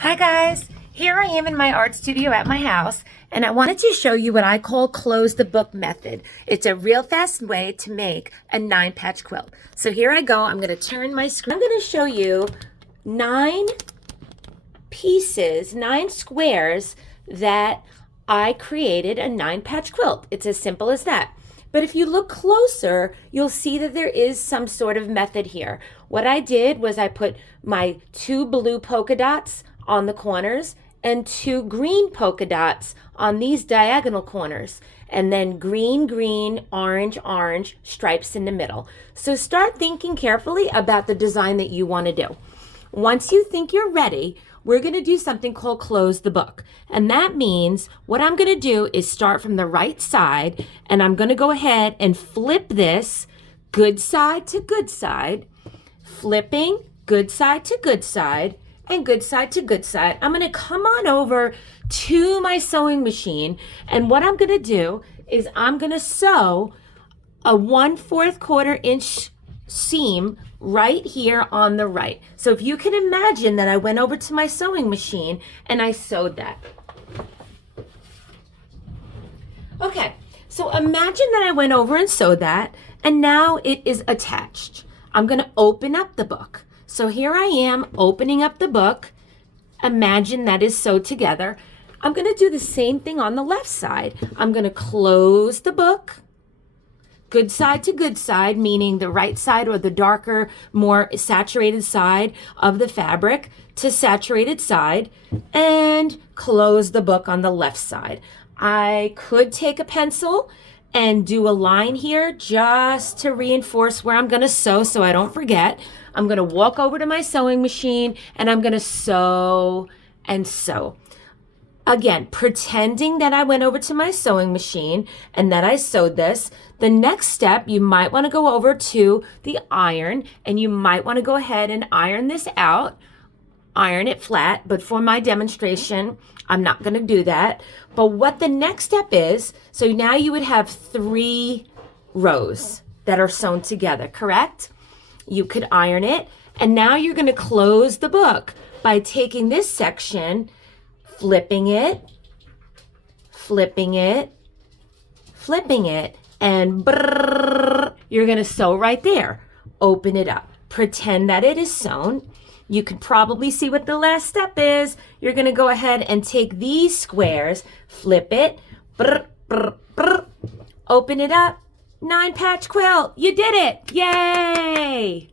Hi guys, here I am in my art studio at my house, and I wanted to show you what I call close the book method. It's a real fast way to make a 9-patch quilt. So here I go. I'm going to turn my screen. I'm going to show you 9 pieces, 9 squares that I created a 9-patch quilt. It's as simple as that. But if you look closer, you'll see that there is some sort of method here. What I did was I put my 2 blue polka dots on the corners and 2 green polka dots on these diagonal corners, and then green, green, orange, orange stripes in the middle. So start thinking carefully about the design that you want to do. Once you think you're ready, we're going to do something called close the book. And that means what I'm going to do is start from the right side, and I'm going to go ahead and flip this good side to good side, flipping good side to good side, and good side to good side. I'm going to come on over to my sewing machine, and what I'm going to do is I'm going to sew a 1/4 inch seam right here on the right. So if you can imagine that I went over to my sewing machine and I sewed that. Okay, so imagine that I went over and sewed that, and now it is attached. I'm going to open up the book. So here I am opening up the book. Imagine that is sewed together. I'm going to do the same thing on the left side. I'm going to close the book, good side to good side, meaning the right side or the darker, more saturated side of the fabric to saturated side, and close the book on the left side. I could take a pencil and do a line here just to reinforce where I'm going to sew so I don't forget. I'm going to walk over to my sewing machine and I'm going to sew and sew. Again, pretending that I went over to my sewing machine and that I sewed this. The next step, you might want to go over to the iron, and you might want to go ahead and iron this out, iron it flat, but for my demonstration, I'm not going to do that. But what the next step is, so now you would have 3 rows that are sewn together, correct? You could iron it, and now you're going to close the book by taking this section, flipping it, flipping it, flipping it, and brrr, you're going to sew right there. Open it up. Pretend that it is sewn. You could probably see what the last step is. You're going to go ahead and take these squares, flip it, brrr, brrr, brrr, open it up. 9-patch quilt. You did it. Yay!